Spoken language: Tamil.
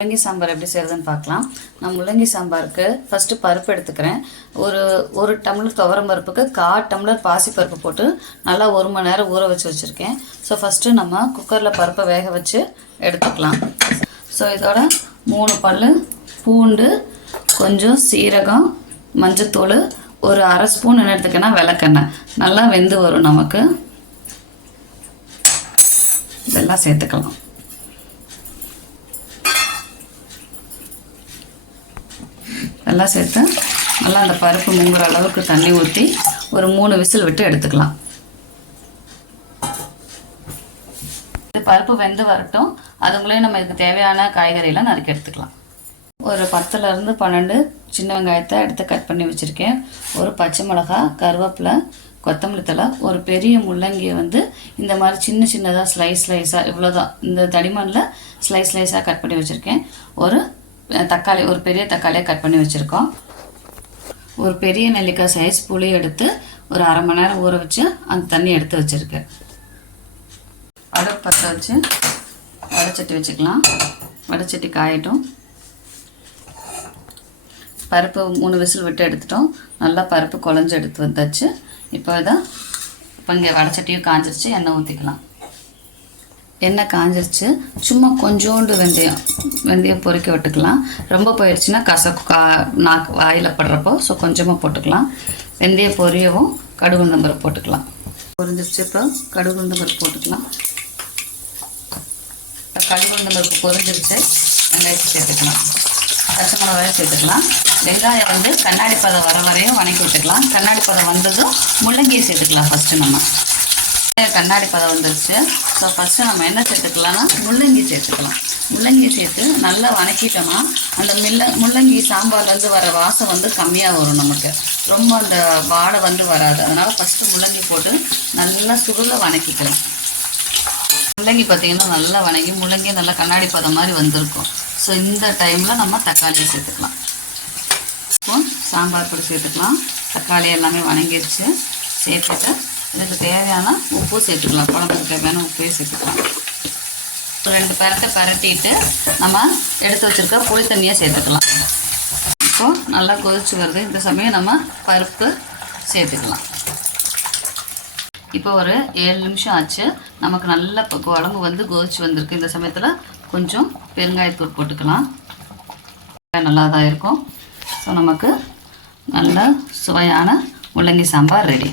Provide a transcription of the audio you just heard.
முள்ளங்கி சாம்பார் எப்படி செய்கிறதுன்னு பார்க்கலாம். நான் முள்ளங்கி சாம்பாருக்கு ஃபஸ்ட்டு பருப்பு எடுத்துக்கிறேன். ஒரு டம்ளர் துவரம் பருப்புக்கு 1/4 டம்ளர் பாசிப்பருப்பு போட்டு நல்லா 1 மணி நேரம் ஊற வச்சுருக்கேன். ஸோ ஃபஸ்ட்டு நம்ம குக்கரில் பருப்பை வேக வச்சு எடுத்துக்கலாம். ஸோ இதோட 3 பல் பூண்டு, கொஞ்சம் சீரகம், மஞ்சத்தூள், ஒரு 1/2 ஸ்பூன் என்ன எடுத்துக்கன்னா விளக்கெண்ணெய் நல்லா வெந்து வரும். நமக்கு இதெல்லாம் சேர்த்துக்கலாம். எல்லாம் சேர்த்து நல்லா அந்த பருப்பு முங்குற அளவுக்கு தண்ணி ஊற்றி ஒரு 3 விசில் விட்டு எடுத்துக்கலாம். பருப்பு வெந்து வரட்டும். அதுங்களே நம்ம இதுக்கு தேவையான காய்கறியெல்லாம் நறுக்கி எடுத்துக்கலாம். ஒரு 10லேருந்து 12 சின்ன வெங்காயத்தை எடுத்து கட் பண்ணி வச்சுருக்கேன். ஒரு பச்சை மிளகா, கருவேப்பிலை, கொத்தமல்லி தழை, ஒரு பெரிய முள்ளங்கியை இந்த மாதிரி சின்ன சின்னதாக ஸ்லைஸாக இவ்வளோதான் இந்த தடிமனில் ஸ்லைஸாக கட் பண்ணி வச்சுருக்கேன். ஒரு தக்காளி, ஒரு பெரிய தக்காளியை கட் பண்ணி வச்சுருக்கோம். ஒரு பெரிய நெல்லிக்காய் சைஸ் புளி எடுத்து ஒரு 1/2 மணி நேரம் ஊற வச்சு அந்த தண்ணி எடுத்து வச்சுருக்கேன். அடுப்பு பற்ற வச்சு வடைச்சட்டி வச்சுக்கலாம். வடைச்சட்டி காயட்டும். பருப்பு 3 விசில் விட்டு எடுத்துட்டோம். நல்லா பருப்பு குழஞ்சி எடுத்து வந்தாச்சு. இப்போ இங்கே வடைச்சட்டியும் காஞ்சிருச்சு. எண்ணெய் ஊற்றிக்கலாம். எண்ணெய் காஞ்சிருச்சு. சும்மா கொஞ்சோண்டு வெந்தயம் பொறிக்க விட்டுக்கலாம். ரொம்ப போயிடுச்சுன்னா நாக்கு வாயில் படுறப்போ ஸோ கொஞ்சமாக போட்டுக்கலாம். வெந்தயம் பொரியவும் கடுகு உளுந்தம்பருப்பு போட்டுக்கலாம். பொரிஞ்சிருச்சு. இப்போ கடுகு உளுந்தம்பருப்பு போட்டுக்கலாம். கடுகு உளுந்தம்பருப்பு பொரிஞ்சிருச்சு. வெங்காயத்தை சேர்த்துக்கலாம். பச்சை மிளகாயை சேர்த்துக்கலாம். வெங்காயம் கண்ணாடி பதம் வர வரையும் வணக்கி விட்டுக்கலாம். கண்ணாடி பதம் வந்ததும் முள்ளங்கியை சேர்த்துக்கலாம். ஃபஸ்ட்டு நம்ம கண்ணாடி பதம் வந்துருச்சு. ஸோ ஃபஸ்ட்டு நம்ம என்ன சேர்த்துக்கலாம்னா முள்ளங்கி சேர்த்துக்கலாம். முள்ளங்கி சேர்த்து நல்லா வணக்கிட்டோம்னா அந்த முள்ளங்கி சாம்பார்லேருந்து வர வாசம் கம்மியாக வரும். நமக்கு ரொம்ப அந்த வாடை வராது. அதனால் ஃபஸ்ட்டு முள்ளங்கி போட்டு நல்லா சுருளை வணக்கிக்கலாம். முள்ளங்கி பார்த்திங்கன்னா நல்லா வணங்கி முள்ளங்கி நல்லா கண்ணாடி பதம் மாதிரி வந்திருக்கும். ஸோ இந்த டைமில் நம்ம தக்காளியை சேர்த்துக்கலாம். இப்போ சாம்பார் பொடி சேர்த்துக்கலாம். தக்காளி எல்லாமே வணங்கிடுச்சு. சேர்த்துட்டு இதுக்கு தேவையான உப்பு சேர்த்துக்கலாம். குழம்புக்கு தேவையான உப்பையும் சேர்த்துக்கலாம். 2 பேரத்தை பரட்டிட்டு நம்ம எடுத்து வச்சுருக்க புளி தண்ணியை சேர்த்துக்கலாம். இப்போது நல்லா கொதிச்சு வருது. இந்த சமயம் நம்ம பருப்பு சேர்த்துக்கலாம். இப்போ ஒரு 7 நிமிஷம் ஆச்சு. நமக்கு நல்ல குழம்பு கொதிச்சு வந்திருக்கு. இந்த சமயத்தில் கொஞ்சம் பெருங்காயத்தூள் போட்டுக்கலாம். நல்லா தான் இருக்கும். ஸோ நமக்கு நல்ல சுவையான முள்ளங்கி சாம்பார் ரெடி.